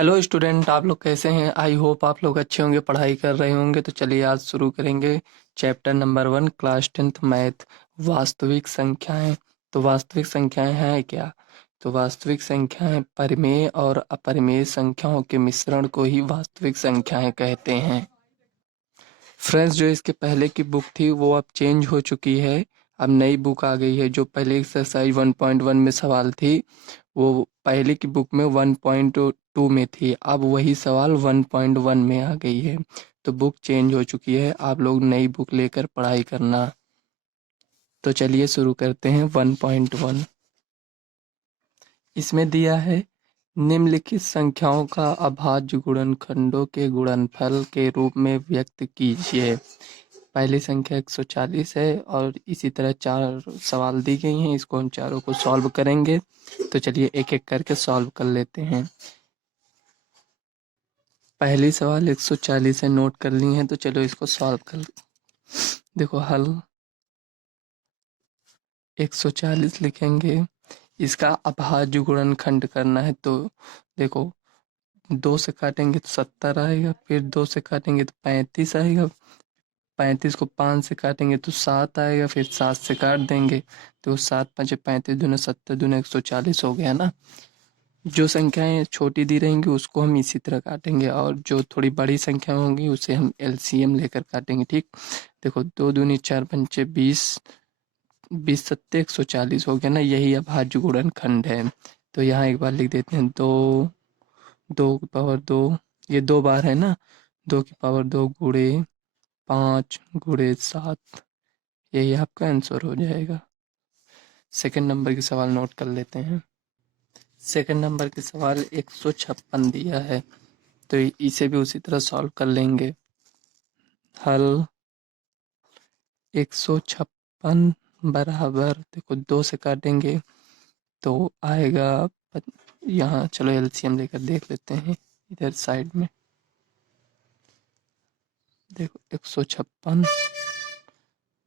Hello student, आप लोग कैसे हैं? आई होप आप लोग अच्छे होंगे, पढ़ाई कर रहे होंगे। तो चलिए आज शुरू करेंगे chapter number 1 class 10th math, वास्तविक संख्याएं। तो वास्तविक संख्याएं हैं क्या? तो वास्तविक संख्याएं परिमेय और अपरिमेय संख्याओं के मिश्रण को ही वास्तविक संख्याएं कहते हैं। फ्रेंड्स, जो इसके पहले की बुक थी वो अब चेंज हो चुकी है। अब नई बुक आ गई है। जो पहले एक्सरसाइज 1.1 में सवाल थी वो पहले की बुक में 1.2 में थी। अब वही सवाल 1.1 में आ गई है। तो बुक चेंज हो चुकी है। आप लोग नई बुक लेकर पढ़ाई करना। तो चलिए शुरू करते हैं 1.1। इसमें दिया है निम्नलिखित संख्याओं का अभाज्य गुणनखंडों के गुणनफल के रूप में व्यक्त कीजिए। पहली संख्या 140 है और इसी तरह 4 सवाल दी गई हैं। इसको हम चारों को सॉल्व करेंगे। तो चलिए एक एक करके सॉल्व कर लेते हैं। पहली सवाल 140 है, नोट कर ली हैं। तो चलो इसको सॉल्व कर। देखो हल 140 लिखेंगे। इसका अभाज्य गुणनखंड करना है। तो देखो 2 से काटेंगे तो 70 आएगा, फिर 2 से काटेंगे तो 35 आएगा, 35 को 5 से काटेंगे तो 7 आएगा, फिर 7 से काट देंगे तो 7 5 35 दूना 70 दूना 140 हो गया ना। जो संख्याएं छोटी दी रहेंगी उसको हम इसी तरह काटेंगे और जो थोड़ी बड़ी संख्या होंगी उसे हम एलसीएम लेकर काटेंगे। ठीक, देखो 2 दूनी 4 पंचे 20, 20 सत्ते 140 हो गया ना। यही अभाज्य गुणनखंड है। तो यहाँ एक बार लिख देते हैं 2, 2 की पावर 2, ये 2 बार है ना। 2 की पावर 2 गुणे 5 गुणे 7, यही आपका आंसर हो जाएगा। सेकंड नंबर की सवाल नोट कर लेते हैं। सेकंड नंबर की सवाल 156 दिया है। तो इसे भी उसी तरह सॉल्व कर लेंगे। हल 156 बराबर, देखो 2 से काटेंगे तो आएगा यहाँ चलो एलसीएम लेकर देख लेते हैं इधर साइड में। देखो 156,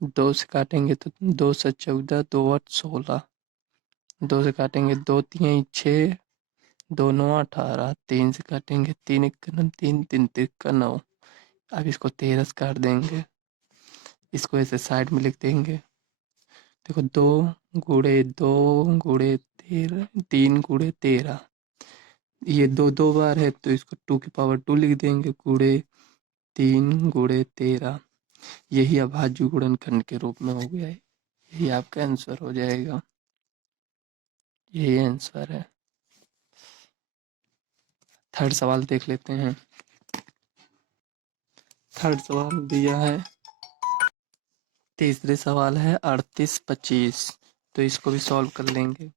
2 से काटेंगे तो 2 से 14, 2 8 16, 2 से काटेंगे 2 3 6, 2 9 18, 3 से काटेंगे 3 1 9 3 3 3 9। अब इसको 13 से काट देंगे। इसको ऐसे साइड में लिख देंगे। देखो 2 गुणे 2 गुणे 13, 3 गुणे 13, ये 2 2 बार है तो इसको 2 की पावर 2 लिख देंगे गुणे 3 गुणे 13। यही अभाज्य गुणनखंड के रूप में हो गया है। यही आपका आंसर हो जाएगा। यही आंसर है। थर्ड सवाल देख लेते हैं। थर्ड सवाल दिया है, तीसरे सवाल है 38 25। तो इसको भी सॉल्व कर लेंगे।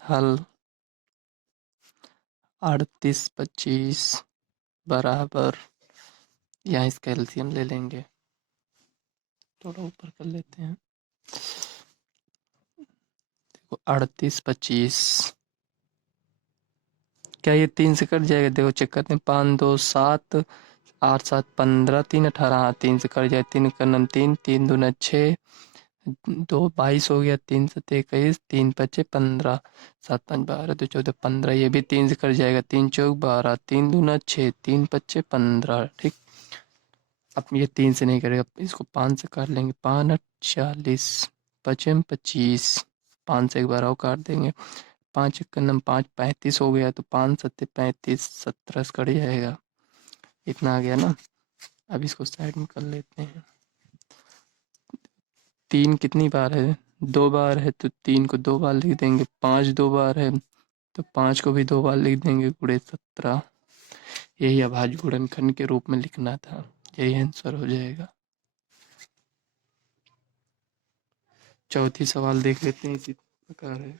हल 38 25 बराबर, यहाँ इसका एलसीएम ले लेंगे। थोड़ा ऊपर कर लेते हैं। 38 25, क्या ये 3 से कट जाएगा? देखो चेक करते हैं। 5 2 7, 8 7 15, 3 18, हाँ 3 से कट जाए। 3 का नम 3, 3 दूना 6, 2 22 हो गया। 3 7 21, 3 5 15, 7 5 12, 2 14 15, ये भी 3 से कट जाएगा। 3 चौक 12, 3 दूना 6, 3 5 15। ठीक, अब ये 3 से नहीं करेगा, इसको 5 से काट लेंगे। 5 8 40, 5 25, 5 से एक बार और काट देंगे। 5 एक नम 5 35 हो गया। तो 5 7 35, 17 से कट जाएगा। इतना आ गया ना। अब इसको साइड में कर लेते हैं। 3 कितनी बार है? 2 बार है तो 3 को 2 बार लिख देंगे। 5 2 बार है तो 5 को भी 2 बार लिख देंगे गुणे 17। यही अभाज्य गुणनखंड के रूप में लिखना था। यही आंसर हो जाएगा। चौथी सवाल देख लेते हैं, इसी प्रकार है।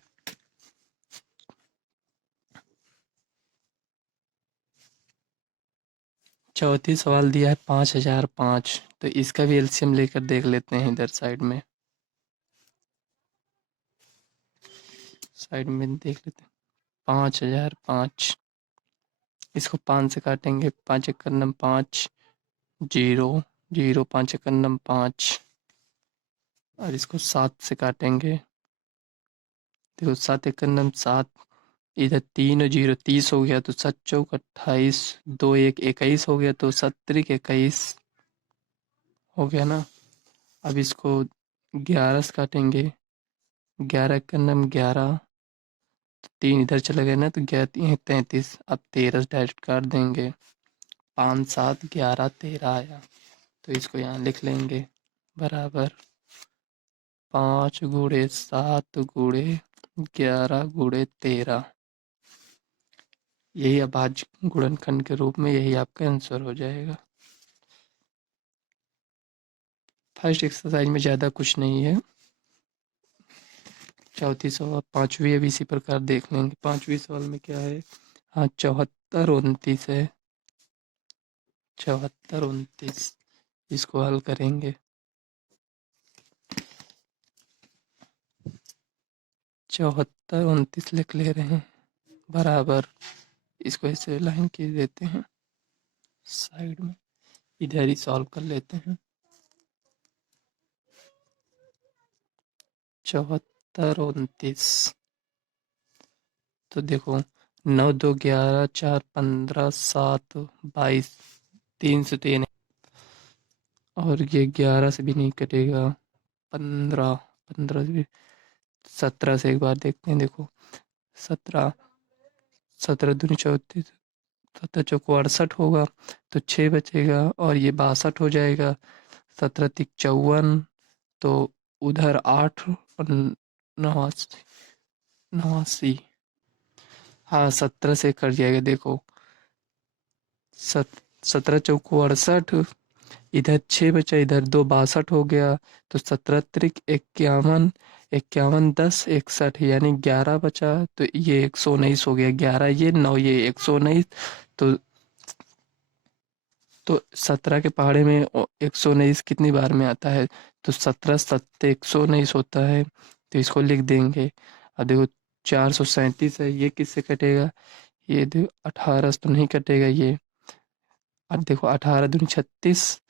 चौथी सवाल दिया है 5005। तो इसका भी एलसीएम लेकर देख लेते हैं इधर साइड में। साइड में देख लेते हैं। 5005, इसको 5 से काटेंगे। 5 एक नम 5, 0 0, 5 एक नम 5, और इसको 7 से काटेंगे। देखो 7 एक नम 7, इधर 3 और 0 30 हो गया, तो 7 चौक 28, 2 1 21 हो गया, तो 7 21 हो गया ना। अब इसको 11 से काटेंगे, 11 का नाम 11, 3 इधर चला गया ना, तो 11 33, अब 13 से डायरेक्ट काट देंगे। 5 7 11 13 आया, तो इसको यहाँ लिख लेंगे बराबर 5 गुणे 7 गुणे 11 गुणे 13। यही अभाज्य गुणनखंड के रूप में यही आपका आंसर हो जाएगा। फर्स्ट एक्सरसाइज में ज़्यादा कुछ नहीं है। चौथी सवाल, पांचवी अब इसी प्रकार देख लेंगे। पांचवी सवाल में क्या है? हाँ, 74 29 है। 74 29 इसको हल करेंगे। 74 29 लिख ले रहे हैं बराबर, इसको ऐसे लाइन खींच देते हैं साइड में, इधर ही सॉल्व कर लेते हैं। 74 29, तो देखो 9 2 11 4 15 7 22, 3 से 3 और ये 11 से भी नहीं कटेगा, 15 15 से भी, 17 से एक बार देखते हैं। देखो 17 17 दूनी 34, 17 चौको 68 होगा, तो 6 बचेगा और ये 62 हो जाएगा। 17 तिक 54, तो उधर 8 और 89 89, हाँ 17 से कट जाएगा। देखो 17 चौको 68, इधर 6 बचा, इधर 2 62 हो गया, तो 17 त्रिक 51, 51 10 61, यानी 11 बचा, तो ये 119 हो गया। 11 ये 9 ये 119, तो 17 के पहाड़े में 119 कितनी बार में आता है? तो 17 सत्ते 119 होता है, तो इसको लिख देंगे। अब देखो 437 है, ये किससे कटेगा? ये देखो 18 से तो नहीं कटेगा ये। अब देखो 18 दूनी 36,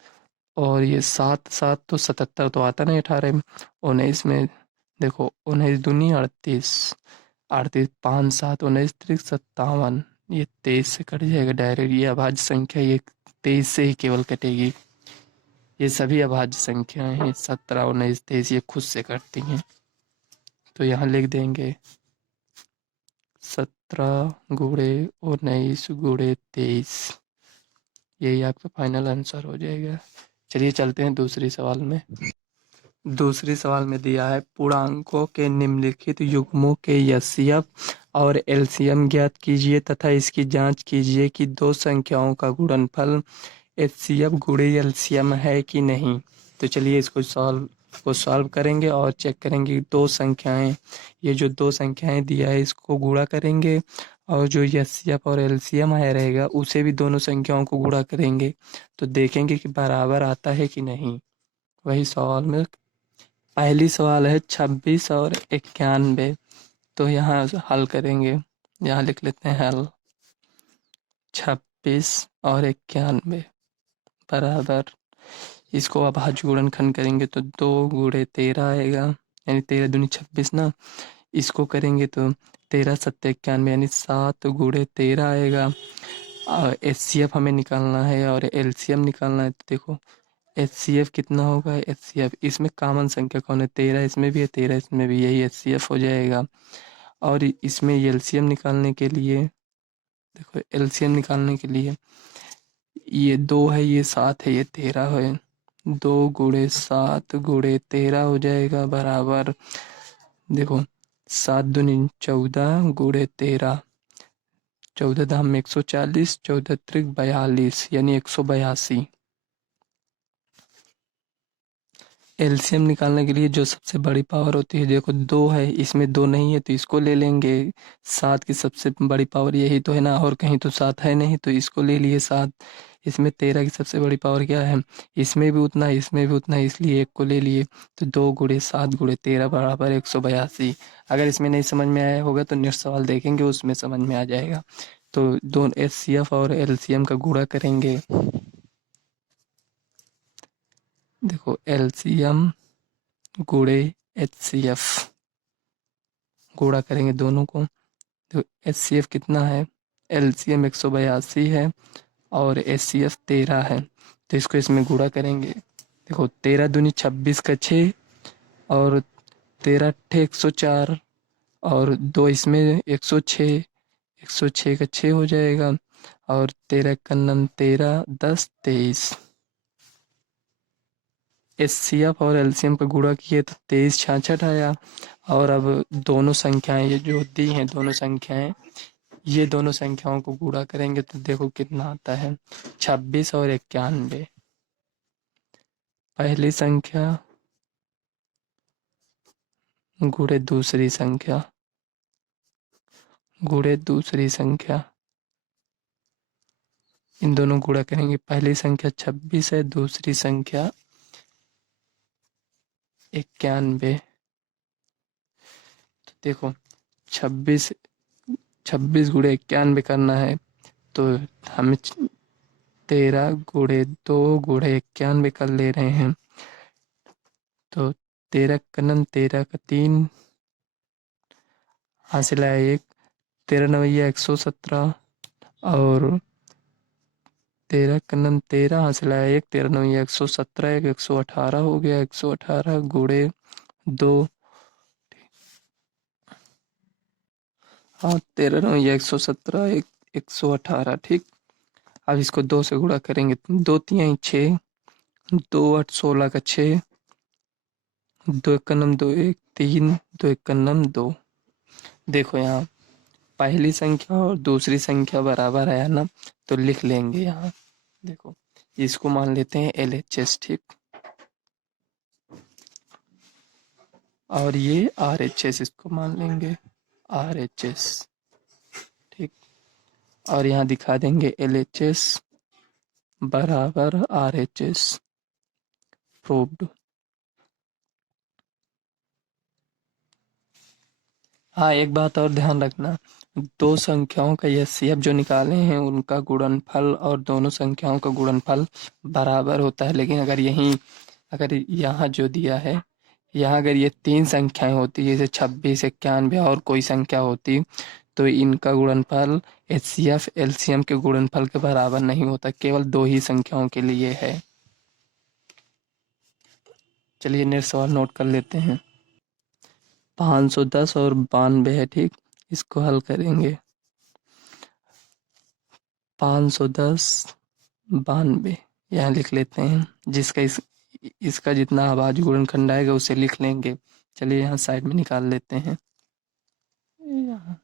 और ये 7 7 तो 77 तो आता नहीं 18 में। 19 में देखो 19 दूनी 38, 38 5 7 19 त्रिक 57, ये 23 से कट जाएगा डायरेक्ट। ये अभाज्य संख्या, ये 23 से ही केवल कटेगी। ये सभी अभाज्य संख्याएं हैं, 17 19 23 ये खुद से कटती हैं। तो यहाँ लिख देंगे 17 गुणे 19 गुणे 23, यही आपका फाइनल आंसर हो जाएगा। चलिए चलते हैं दूसरी सवाल में। दूसरी सवाल में दिया है पूर्णांकों के निम्नलिखित युग्मों के एचसीएफ और एलसीएम ज्ञात कीजिए तथा इसकी जांच कीजिए कि दो संख्याओं का गुणनफल एचसीएफ गुणे एलसीएम है कि नहीं। तो चलिए इसको सॉल्व करेंगे और चेक करेंगे कि दो संख्याएं, ये जो दो संख्याएं दिया है इसको गुणा करेंगे, और जो एचसीएफ और एलसीएम आया रहेगा उसे भी दोनों संख्याओं को गुणा करेंगे, तो देखेंगे कि बराबर आता है कि नहीं। वही सवाल में पहली सवाल है 26 और 91, तो यहाँ हल करेंगे। यहाँ लिख लेते हैं हल, 26 और 91 बराबर, इसको अब अभाज्य गुणनखंड करेंगे तो 2 गुणे 13 आएगा, यानी 13 दूनी 26 ना। इसको करेंगे तो 13 सत्ते 91, यानी 7 गुणे 13 आएगा। और एचसीएफ हमें निकालना है और एलसीएम निकालना है, तो देखो एचसीएफ कितना होगा? एचसीएफ इसमें कॉमन संख्या कौन है? 13 इसमें भी है, 13 इसमें भी, यही एचसीएफ हो जाएगा। और इसमें एलसीएम निकालने के लिए, देखो एलसीएम निकालने के लिए ये 2 है, ये 7 है, ये 13 है, 2 गुणे 7 गुणे 13 हो जाएगा बराबर, देखो 7 दूनी 14 गुणे 13, 14 धाम 140, 14 त्रिक 42, यानी 182। एलसीएम निकालने के लिए जो सबसे बड़ी पावर होती है, देखो 2 है, इसमें 2 नहीं है तो इसको ले लेंगे। 7 की सबसे बड़ी पावर यही तो है ना, और कहीं तो 7 है नहीं, तो इसको ले लिए 7। इसमें 13 की सबसे बड़ी पावर क्या है? इसमें भी उतना है, इसमें भी उतना है, इसलिए एक को ले लिए। तो 2 गुणे 7 गुणे 13 बराबर 182। अगर इसमें नहीं समझ में आया होगा तो नेक्स्ट सवाल देखेंगे, उसमें समझ में आ जाएगा। तो दोनों एचसीएफ और एलसीएम का गुणा करेंगे। देखो एलसीएम गुणे एचसीएफ, गुणा करेंगे दोनों को, तो HCF कितना है, LCM 182 है और HCF 13 है। तो इसको इसमें गुणा करेंगे। देखो 13 दूनी 26 का 6 और 13 अट्ठे 104 और 2 इसमें 106, 106 का 6 हो जाएगा और 13 का नम 13 10 23। HCF और LCM का गुणा किए तो 23 66 आया। और अब दोनों संख्याएं ये जो दी हैं दोनों संख्याएं, ये दोनों संख्याओं को गुणा करेंगे तो देखो कितना आता है, 26 और 91। पहली संख्या गुणे दूसरी संख्या गुणे दूसरी संख्या, इन दोनों गुणा करेंगे। पहली संख्या 26 है, दूसरी संख्या 91। तो देखो 26 26 गुणे 91 करना है तो हमें 13 गुणे 2 गुणे 91 कर ले रहे हैं। तो 13 कनन 13 का 3 हासिल आया 1, 13 नवैया 117 और 13 कनन 13 हासिल आया 1, 13 नवैया 117 एक 118 हो गया। 118 गुणे 2, हाँ 13 नवैया 117 एक 118 ठीक। अब इसको 2 से गुणा करेंगे, 2 तिहाई 6, 2 8 16 का 6, 2 एक का नम 2 1 3, 2 एक का नम 2। देखो यहाँ पहली संख्या और दूसरी संख्या बराबर है ना, तो लिख लेंगे यहाँ। देखो इसको मान लेते हैं LHS ठीक, और ये RHS इसको मान लेंगे RHS ठीक। और यहाँ दिखा देंगे LHS बराबर RHS प्रूव्ड। हाँ एक बात और ध्यान रखना, दो संख्याओं का HCF जो निकाले हैं उनका गुणनफल और दोनों संख्याओं का गुणनफल बराबर होता है। लेकिन अगर यहाँ जो दिया है, यहाँ अगर ये 3 संख्याएं होती जैसे 26 91 और कोई संख्या होती तो इनका गुणनफल HCF LCM के गुणनफल के बराबर नहीं होता, केवल 2 ही संख्याओं के लिए है। चलिए नेक्स्ट सवाल नोट कर लेते हैं। 510 और 92 है ठीक, इसको हल करेंगे। 510 92 यहाँ लिख लेते हैं, जिसका इसका जितना अभाज्य गुणनखंड आएगा उसे लिख लेंगे। चलिए यहाँ साइड में निकाल लेते हैं, यहाँ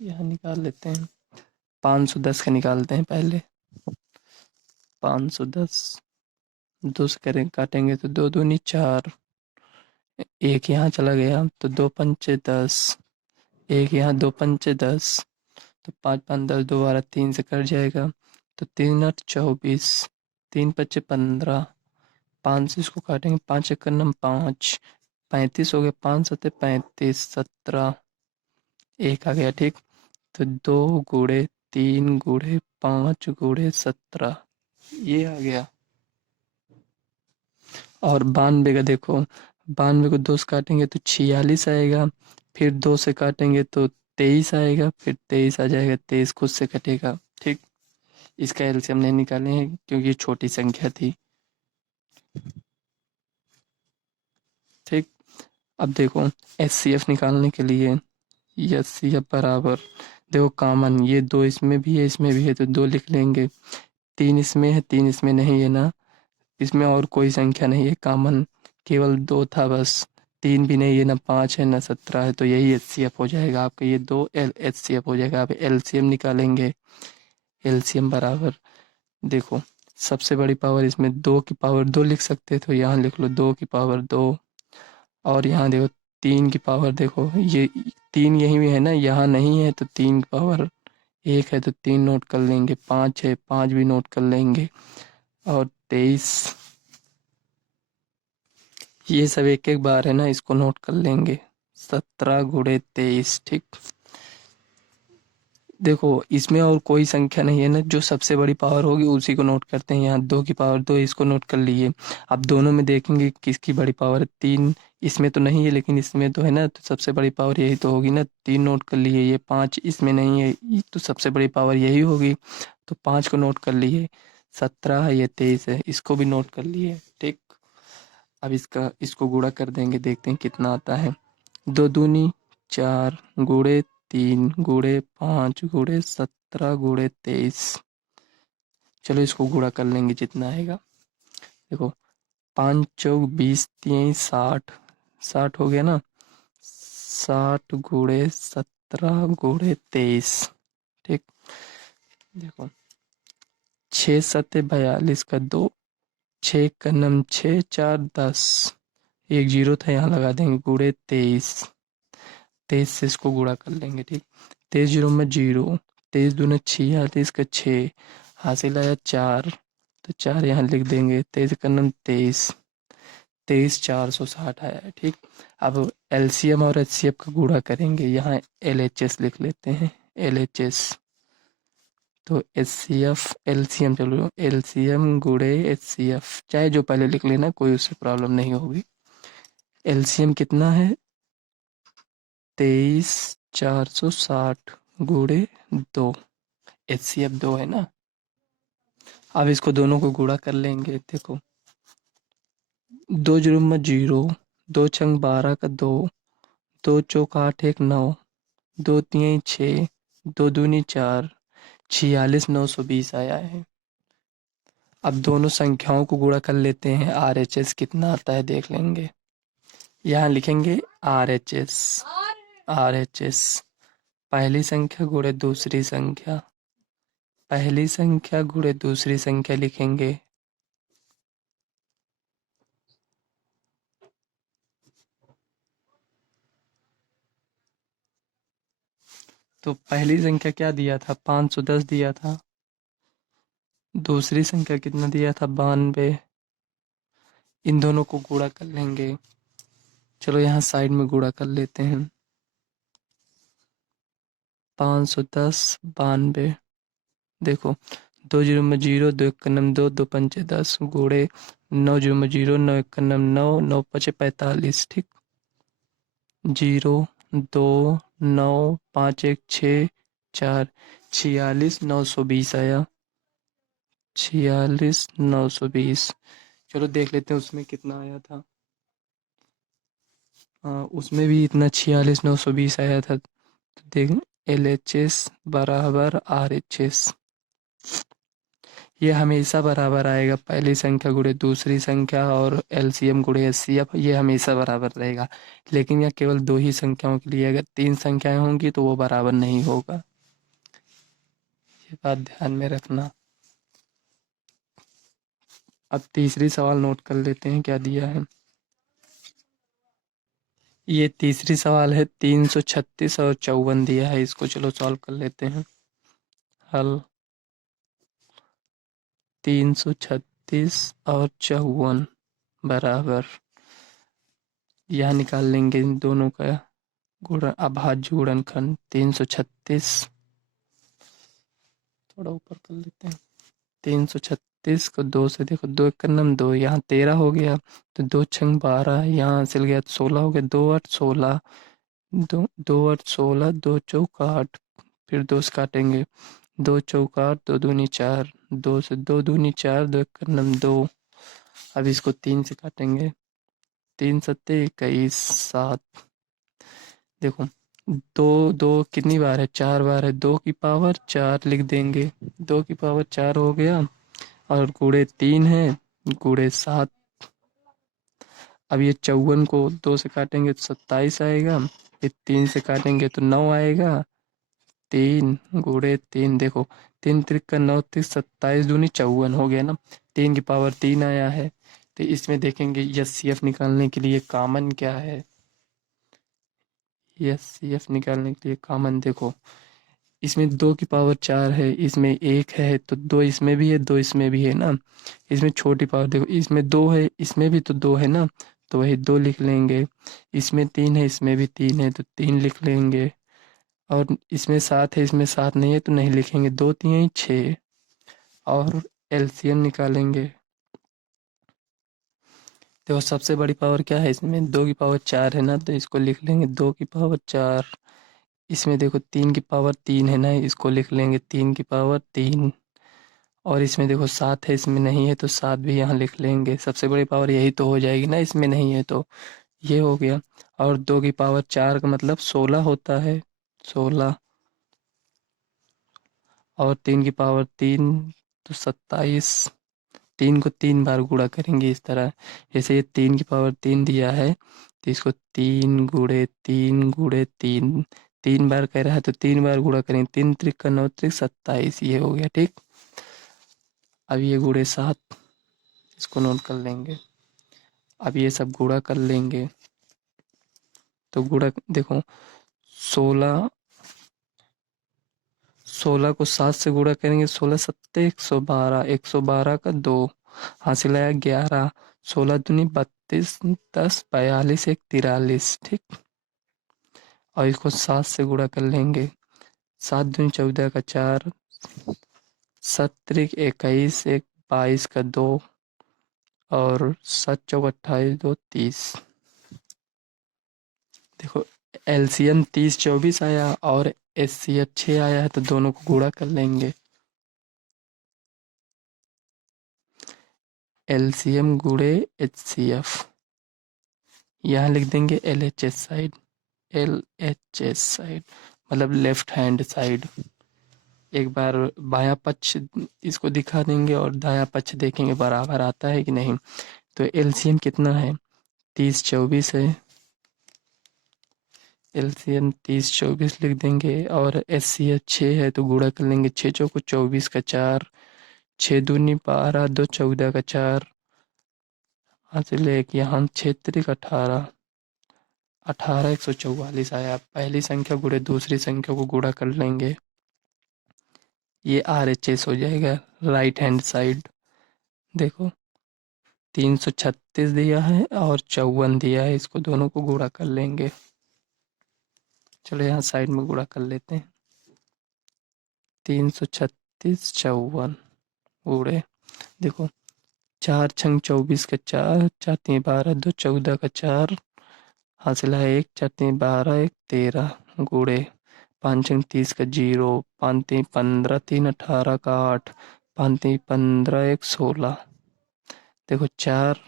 यहाँ निकाल लेते हैं। 510 का निकालते हैं पहले। 510 2 से करें काटेंगे तो 2 दूनी 4, एक यहाँ चला गया तो 2 पंचे 10, एक यहाँ 2 पंचे 10, तो 5 5 10 दोबारा 3 से कट जाएगा तो 3 8 24, 3 पच्चे 15, 5 से इसको काटेंगे 5 एक नम 5, 35 हो गया, 5 सत्ते 35, 17 एक आ गया ठीक। तो 2 गुणे 3 गुणे 5 गुणे 17 ये आ गया। और 92 का देखो, 92 को 2 से काटेंगे तो 46 आएगा, फिर 2 से काटेंगे तो 23 आएगा, फिर 23 आ जाएगा, 23 खुद से कटेगा ठीक। इसका एलसीएम नहीं निकाले हैं क्योंकि ये छोटी संख्या थी ठीक। अब देखो HCF निकालने के लिए HCF बराबर, देखो कॉमन ये 2 इसमें भी है इसमें भी है तो 2 लिख लेंगे, 3 इसमें है 3 इसमें नहीं है ना, इसमें और कोई संख्या नहीं है कॉमन, केवल 2 था बस, 3 भी नहीं है ना 5 है ना 17 है, तो यही HCF हो जाएगा आपका, ये 2 HCF हो जाएगा। आप LCM निकालेंगे, LCM बराबर देखो सबसे बड़ी पावर इसमें 2 की पावर 2 लिख सकते तो यहाँ लिख लो 2 की पावर 2, और यहाँ देखो 3 की पावर, देखो ये 3 यहीं भी है ना, यहाँ नहीं है तो 3 की पावर 1 है तो 3 नोट कर लेंगे, 5 है 5 भी नोट कर लेंगे, और 23 ये सब एक एक बार है ना, इसको नोट कर लेंगे। 17 गुणे 23 ठीक। देखो इसमें और कोई संख्या नहीं है ना, जो सबसे बड़ी पावर होगी उसी को नोट करते हैं। यहाँ 2 की पावर 2 इसको नोट कर लिए। अब दोनों में देखेंगे किसकी बड़ी पावर है, 3 इसमें तो नहीं है लेकिन इसमें तो है ना, तो सबसे बड़ी पावर यही तो होगी ना। 3 नोट कर लिए, ये 5 इसमें नहीं है, ये तो सबसे बड़ी पावर यही होगी। तो 5 को नोट कर लिए, 17 है, ये 23 है, इसको भी नोट कर लिए। ठीक, अब इसको गुणा कर देंगे, देखते हैं कितना आता है। 2 दूनी 4 गुणे 3 गुणे 5 गुणे 17 गुणे 23। चलो इसको गुणा कर लेंगे जितना आएगा। देखो 5 चौक 20 3 60, 60 हो गया ना। 60 गुणे 17 गुणे 23। ठीक, देखो 6 सत्ते 42 का 2, 6 का नम 6 4 10, एक जीरो था यहाँ लगा देंगे, गुणे 23। 23 से इसको गुणा कर लेंगे। ठीक, 23 जीरो में जीरो, 23 दूने 46 का 6, हासिल आया 4, तो 4 यहाँ लिख देंगे। 23 का नम 23, 23 460 आया है। ठीक, अब एलसीएम और एचसीएफ का गुणा करेंगे, यहाँ एलएचएस लिख लेते हैं, एलएचएस। तो एचसीएफ एलसीएम, चलो एलसीएम गुणे एचसीएफ, चाहे जो पहले लिख लेना, कोई उससे प्रॉब्लम नहीं होगी। एलसीएम कितना है, 23 460 गुणे 2, एचसीएफ 2 है ना। अब इसको दोनों को गुणा कर लेंगे। देखो 2 जीरो में जीरो, 2 छंग 12 का 2, 2 चौक 8 1 9, 2 तीन 6, 2 दूनी 4, 46 920 आया है। अब दोनों संख्याओं को गुणा कर लेते हैं, आरएचएस कितना आता है देख लेंगे। यहाँ लिखेंगे आरएचएस, आरएचएस पहली संख्या गुणे दूसरी संख्या, पहली संख्या गुणे दूसरी संख्या लिखेंगे। तो पहली संख्या क्या दिया था, 510 दिया था। दूसरी संख्या कितना दिया था, 92। इन दोनों को गुणा कर लेंगे। चलो यहाँ साइड में गुणा कर लेते हैं। 510 92, देखो 2 जीरो में जीरो, 2 एक का नम 2, 2 पंचे 10 गुणे 9 जीरो में जीरो, 9 एक का नम 9, 9 पचे 45। ठीक, 0 2 9 5 1 6 4, 46 920 आया, 46 920। चलो देख लेते हैं उसमें कितना आया था। हाँ, उसमें भी इतना 46 920 आया था। तो देख, एल एच एस बराबर आर एच एस, ये हमेशा बराबर आएगा। पहली संख्या गुणे दूसरी संख्या और एलसीएम गुणे एचसीएफ, ये हमेशा बराबर रहेगा। लेकिन यह केवल 2 ही संख्याओं के लिए, अगर 3 संख्याएं होंगी तो वो बराबर नहीं होगा, ये बात ध्यान में रखना। अब तीसरी सवाल नोट कर लेते हैं क्या दिया है। ये तीसरी सवाल है, 336 और 54 दिया है, इसको चलो सॉल्व कर लेते हैं। हल 336 और 54 बराबर, यह निकाल लेंगे इन दोनों का गुणन, अभाज्य गुणनखंड। 336, थोड़ा ऊपर कर लेते हैं। 336 को 2 से, देखो 2 एक का नम 2, यहाँ 13 हो गया, तो 2 छंग 12, यहाँ चल गया तो 16 हो गया, 2 8 16, 2 8 16, 2 चौक 8, फिर 2 से काटेंगे, 2 चौक 8, 2 दूनी 4, 2 से 2 दूनी 4, 2 एक का नम 2। अब इसको 3 से काटेंगे, 3 सत्ते 21 7। देखो दो दो कितनी बार है, 4 बार है, 2 की पावर 4 लिख देंगे, 2 की पावर 4 हो गया। और गुणे 3 है, गुणे 7। अब ये 54 को 2 से काटेंगे तो 27 आएगा, फिर 3 से काटेंगे तो 9 आएगा। 3 गुणे 3, देखो 3 त्रिक का 9 त्रिक 27 दूनी 54 हो गया ना। 3 की पावर 3 आया है। तो इसमें देखेंगे एस सी एफ निकालने के लिए कॉमन क्या है। एस सी एफ निकालने के लिए कॉमन, देखो इसमें 2 की पावर 4 है, इसमें 1 है, तो 2 इसमें भी है, 2 इसमें भी है ना। इसमें छोटी पावर देखो, इसमें 2 है, इसमें भी तो 2 है ना, तो वही 2 लिख लेंगे। इसमें 3 है, इसमें भी 3 है, तो 3 लिख लेंगे। और इसमें 7 है, इसमें 7 नहीं है तो नहीं लिखेंगे, 2 3 6। और एलसीएम निकालेंगे, देखो सबसे बड़ी पावर क्या है इसमें, 2 की पावर 4 है ना, तो इसको लिख लेंगे 2 की पावर 4। इसमें देखो 3 की पावर 3 है ना, इसको लिख लेंगे 3 की पावर 3। और इसमें देखो 7 है, इसमें नहीं है तो 7 भी यहाँ लिख लेंगे। सबसे बड़ी पावर यही तो हो जाएगी ना, इसमें नहीं है तो ये हो गया। और 2 की पावर 4 का मतलब 16 होता है, 16। और 3 की पावर 3 तो 27। 3 को 3 बार गुणा करेंगे इस तरह। जैसे ये 3 की पावर 3 दिया है तो इसको 3 गुणे 3 गुणे 3, 3 बार कह रहा है तो 3 बार गुणा करेंगे। 3 त्रिक का 9 त्रिक 27, ये हो गया ठीक। अब ये गुणे 7, इसको नोट कर लेंगे। अब ये सब गुणा कर लेंगे तो गुणा देखो 16, 16 को 7 से गुणा करेंगे, 16 सत्ते 112, 112 का 2 हासिल आया 11, 16 दूनी 32, 10 42 1 43 ठीक। और इसको 7 से गुणा कर लेंगे, 7 दूनी 14 का 4, 7 त्रिक 21 1 22 का 2 और 7 चौक 28 2 30। देखो एलसीएम 30 24 आया और एचसीएफ 6 आया है तो दोनों को गुणा कर लेंगे। एलसीएम गुणे एचसीएफ, यहाँ लिख देंगे एलएचएस साइड, एलएचएस साइड मतलब लेफ्ट हैंड साइड। एक बार बायां पक्ष इसको दिखा देंगे और दायां पक्ष देखेंगे बराबर आता है कि नहीं। तो एलसीएम कितना है, 30 24 है, एलसीएम 30 24 लिख देंगे। और एचसीएफ 6 है तो गुणा कर लेंगे, 6 चौको 24 का 4, 6 दूनी 12 2 14 का 4 हासिल एक, यहाँ 6 त्रिक 18, 18 144 आया। पहली संख्या गुणे दूसरी संख्या को गुणा कर लेंगे, ये आरएचएस हो जाएगा राइट हैंड साइड। देखो 336 दिया है और 54 दिया है, इसको दोनों को गुणा कर लेंगे। चलो यहाँ साइड में गुणा कर लेते हैं, 336 54 गुणे देखो 4 छंग 24 का 4, 4 3 12 2 14 का 4 हासिल है 1, 4 3 12 1 13 गुणे 5 छंग 30 का 0, 5 3 15 3 18 का 8, 5 3 15 1 16। देखो 4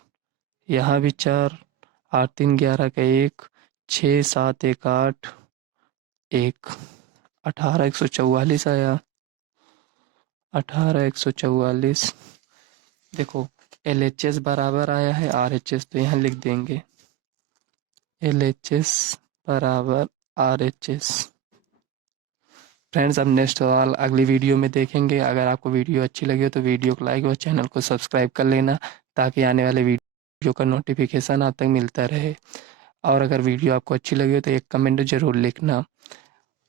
यहाँ भी 4, 8 3 11 का 1, 6 7 1 8 1, 18 144 आया, 18 144। देखो एलएचएस बराबर आया है आरएचएस तो यहाँ लिख देंगे एलएचएस बराबर आरएचएस। फ्रेंड्स अब नेक्स्ट सवाल अगली वीडियो में देखेंगे। अगर आपको वीडियो अच्छी लगी हो तो वीडियो को लाइक और चैनल को सब्सक्राइब कर लेना ताकि आने वाले वीडियो का नोटिफिकेशन आप तक मिलता रहे। और अगर वीडियो आपको अच्छी लगी हो तो एक कमेंट ज़रूर लिखना।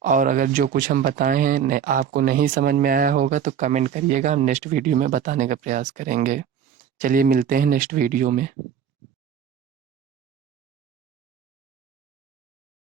और अगर जो कुछ हम बताए हैं आपको नहीं समझ में आया होगा तो कमेंट करिएगा, हम नेक्स्ट वीडियो में बताने का प्रयास करेंगे। चलिए मिलते हैं नेक्स्ट वीडियो में।